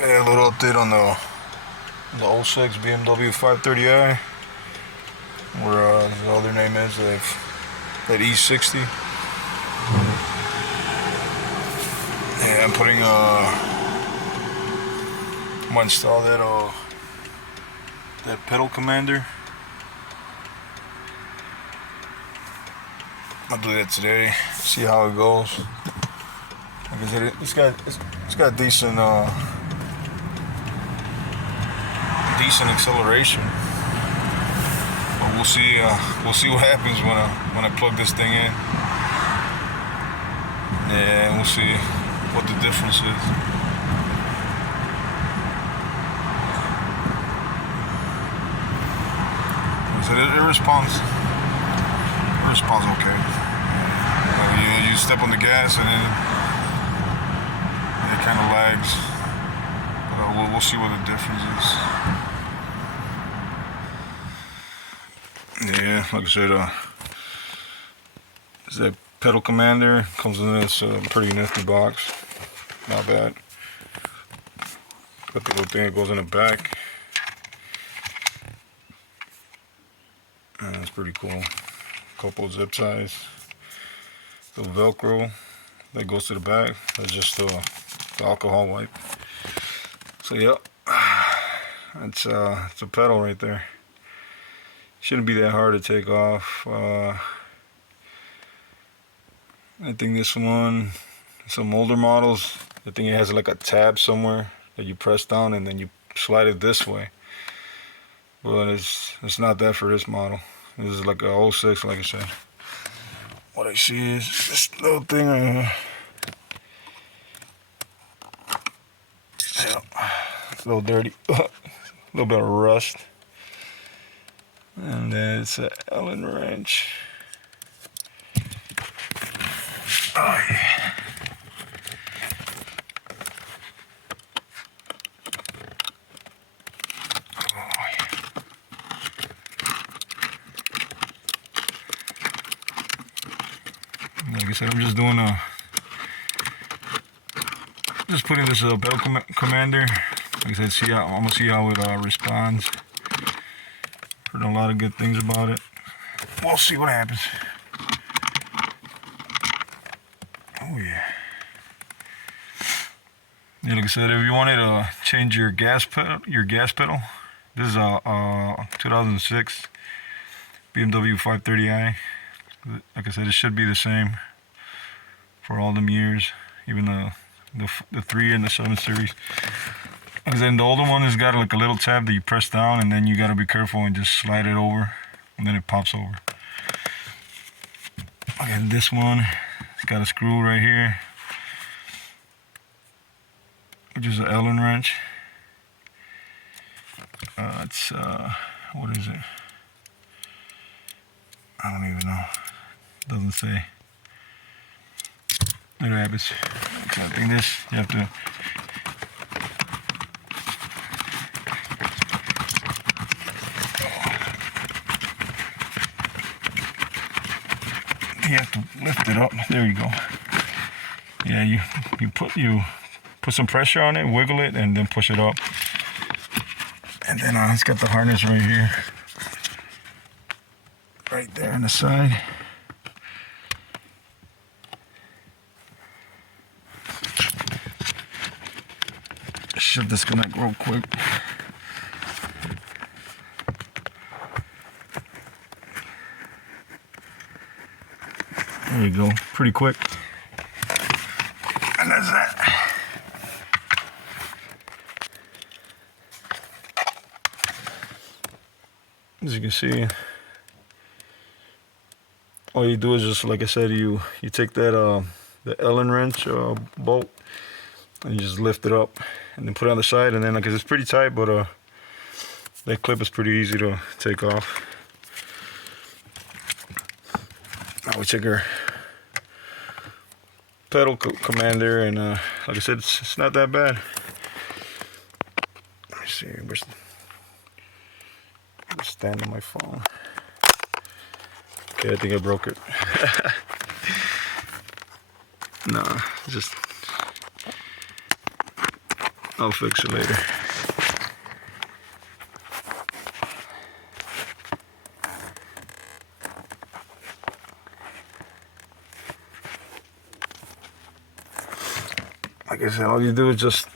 Yeah, a little update on the 06 BMW 530i, where the other name is that E60. Yeah, I'm putting I'm gonna install that pedal commander. I'll do that today. See how it goes. Like I said, it's got decent acceleration. But we'll see what happens when I plug this thing in. Yeah, and we'll see what the difference is. So it responds okay. Like you step on the gas and then it kind of lags. But we'll see what the difference is. Yeah, like I said, that pedal commander comes in this pretty nifty box. Not bad. Got the little thing that goes in the back. That's pretty cool. Couple of zip ties. The Velcro that goes to the back. That's just the alcohol wipe. So yep, it's a pedal right there. Shouldn't be that hard to take off. I think this one, some older models, I think it has like a tab somewhere that you press down and then you slide it this way. But it's not that for this model. This is like a 06, like I said. What I see is this little thing right here. Yeah, it's a little dirty. A little bit of rust. And then it's an Allen wrench. Oh yeah. Like I said, I'm just doing just putting this pedal commander. Like I said, I'm gonna see how it responds. Heard a lot of good things about it. We'll see what happens. Oh yeah. Yeah, like I said, if you wanted to change your gas pedal, this is a 2006 BMW 530i. Like I said, it should be the same for all them years, even the 3 and the 7 series. Like I said, the older one has got like a little tab that you press down, and then you gotta be careful and just slide it over, and then it pops over. Okay, this one, it's got a screw right here, which is an Allen wrench. It's what is it? I don't even know. Doesn't say. There it happens. So I think this, you have to lift it up. There you go. Yeah, you put some pressure on it, wiggle it, and then push it up. And then it's got the harness right here, right there on the side. Should disconnect real quick. There you go, pretty quick. And that's that. As you can see, all you do is just, like I said, you take that the Allen wrench bolt and you just lift it up and then put it on the side, and then because it's pretty tight, but that clip is pretty easy to take off. Now we check our pedal commander, and like I said, it's not that bad. Let me see, where's the stand on my phone? Okay, I think I broke it. No, just I'll fix it later. Like I said, all you do is just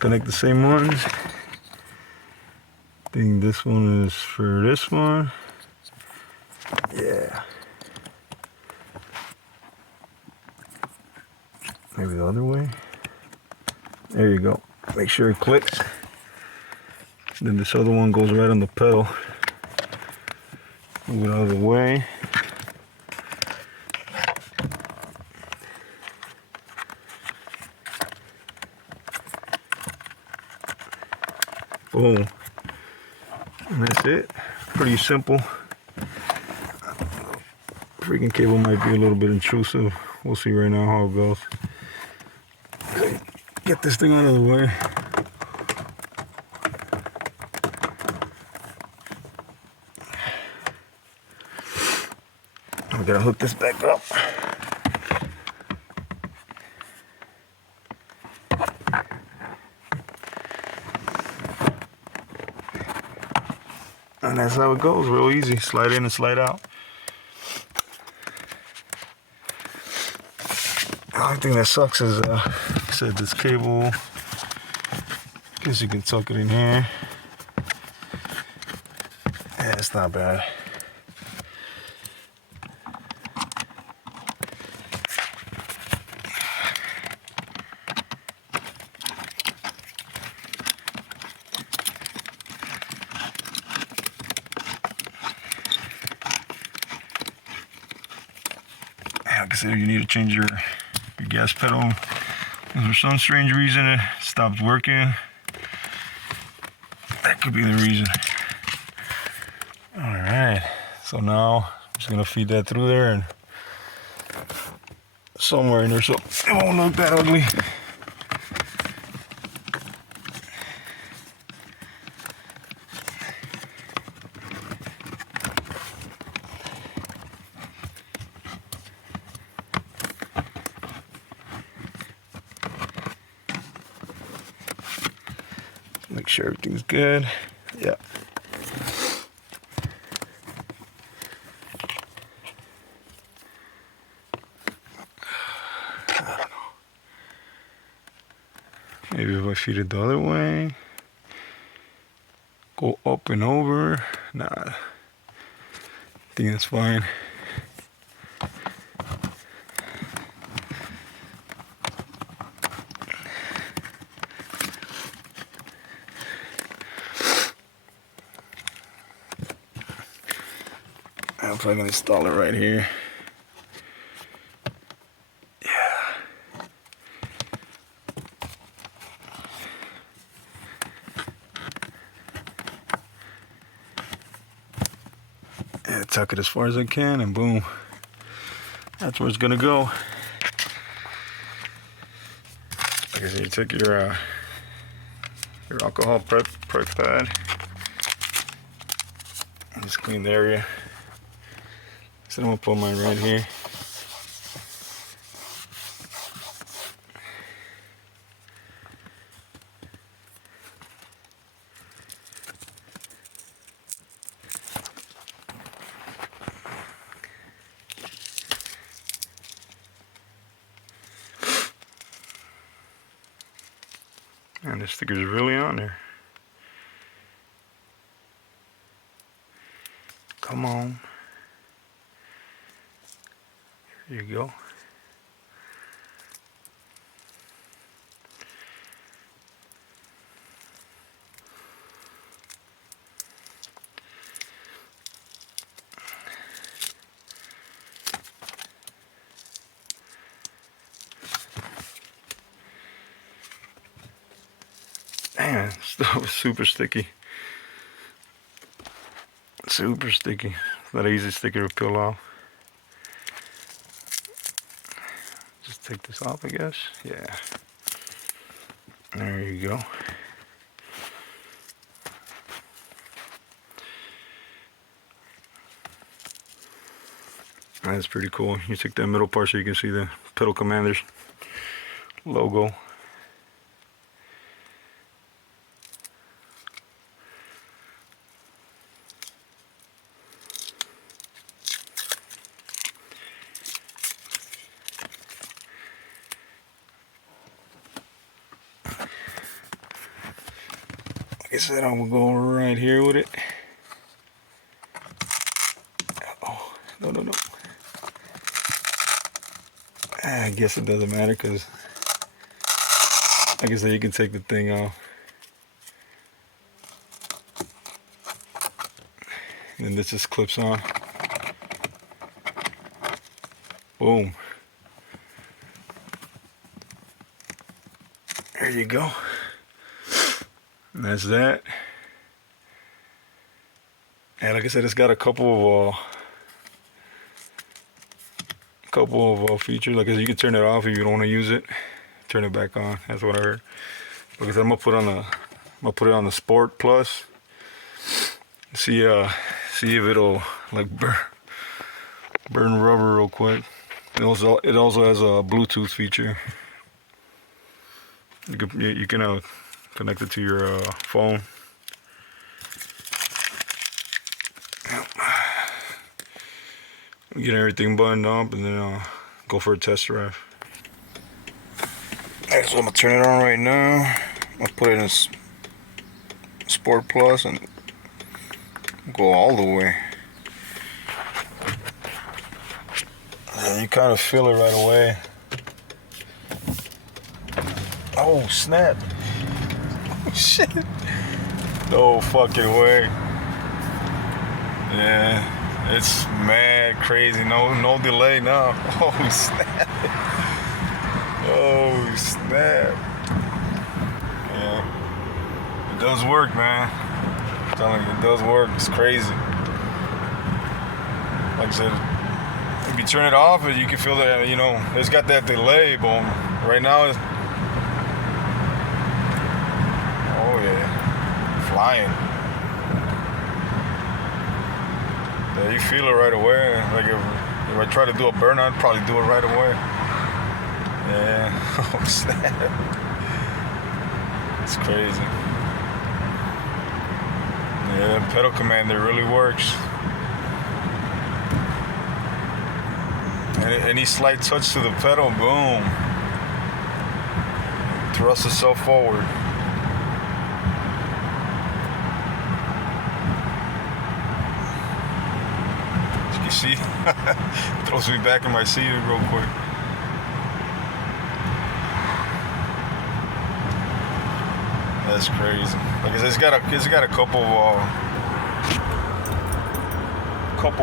connect the same ones. I think this one is for this one. Yeah. Maybe the other way. There you go. Make sure it clicks. Then this other one goes right on the pedal. Move it out of the way. Boom. And that's it. Pretty simple. Freaking cable might be a little bit intrusive. We'll see right now how it goes. Get this thing out of the way. We gotta hook this back up. And that's how it goes, real easy. Slide in and slide out. The only thing that sucks is, I said this cable, guess you can tuck it in here. Yeah, it's not bad. Like I said, you need to change your gas pedal. If for some strange reason it stopped working, that could be the reason. Alright, so now I'm just gonna feed that through there and somewhere in there so it won't look that ugly. Make sure everything's good. Yeah. I don't know. Maybe if I feed it the other way, go up and over. Nah, I think that's fine. I'm probably gonna install it right here. Yeah. Yeah, tuck it as far as I can, and boom, that's where it's gonna go. Like I said, you take your alcohol prep pad and just clean the area. So I'm gonna put mine right here. And the sticker's really on there. Come on. Here you go. Man, stuff is super sticky. Super sticky. It's not an easy sticker to peel off. Just take this off, I guess. Yeah. There you go. That's pretty cool. You take that middle part so you can see the pedal commander's logo. Like I said, I will go right here with it. Oh, no. I guess it doesn't matter because, like I said, you can take the thing off. And then this just clips on. Boom. There you go. And that's that. And like I said, it's got a couple of features. Like I said, you can turn it off if you don't want to use it. Turn it back on. That's what I heard. Like I said, I'm gonna put it on the Sport Plus. See if it'll like burn rubber real quick. It also has a Bluetooth feature. You can connect it to your phone. Get everything buttoned up and then go for a test drive. Alright, so I'm gonna turn it on right now. I'll put it in Sport Plus and go all the way. Yeah, you kind of feel it right away. Oh snap! Oh shit! No fucking way. Yeah, it's mad crazy. No delay now. Holy snap! Oh snap! Yeah, it does work, man. I'm telling you, it does work. It's crazy. Like I said, if you turn it off, you can feel that. You know, it's got that delay, but right now it's flying. Yeah, you feel it right away. Like if I try to do a burnout, I'd probably do it right away. Yeah. Oh snap. It's crazy. Yeah, pedal commander really works. Any slight touch to the pedal, boom. Thrust itself forward. See, throws me back in my seat real quick. That's crazy. Like I said, it's got a couple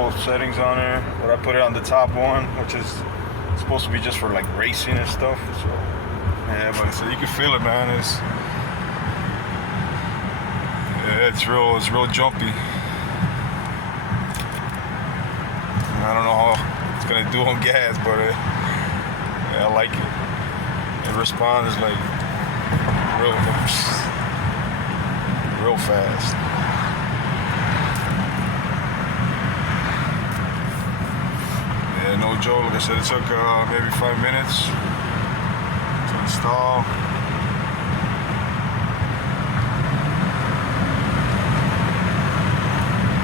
of settings on there, but I put it on the top one, which is supposed to be just for like racing and stuff. So yeah, but so you can feel it, man. It's real jumpy. I don't know how it's gonna do on gas, but yeah, I like it. It responds like real fast. Yeah, no joke. Like I said, it took maybe 5 minutes to install.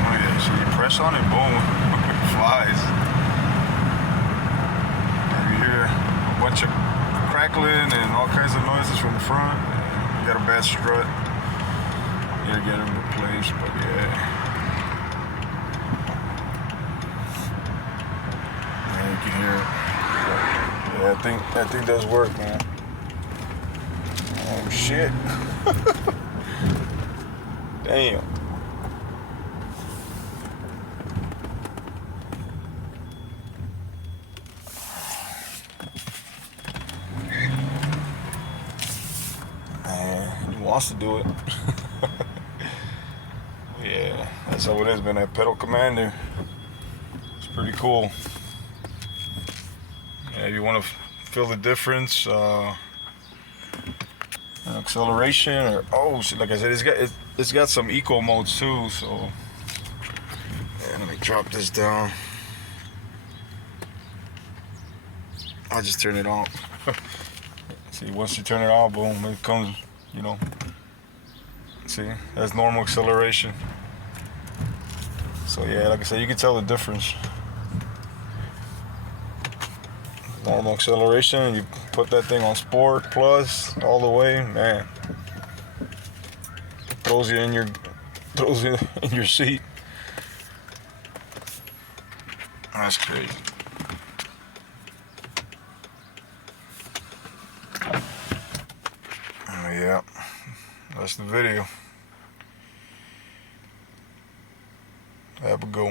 Oh yeah, so you press on it, boom. Flies. You hear a bunch of crackling and all kinds of noises from the front. You got a bad strut. You gotta get them replaced, but yeah. Yeah, you can hear it. Yeah, that thing does work, man. Oh shit. Damn. Wants to do it. Yeah, that's how it is, man. That pedal commander, it's pretty cool. Yeah, you want to feel the difference, acceleration, or like I said, it's got some eco modes too. So yeah, let me drop this down. I just turn it on. See, once you turn it on, boom, it comes, you know. See, that's normal acceleration. So yeah, like I said, you can tell the difference. Normal acceleration, you put that thing on sport, plus, all the way, man. Throws you in your seat. That's crazy. Yeah, that's the video. Have a good one.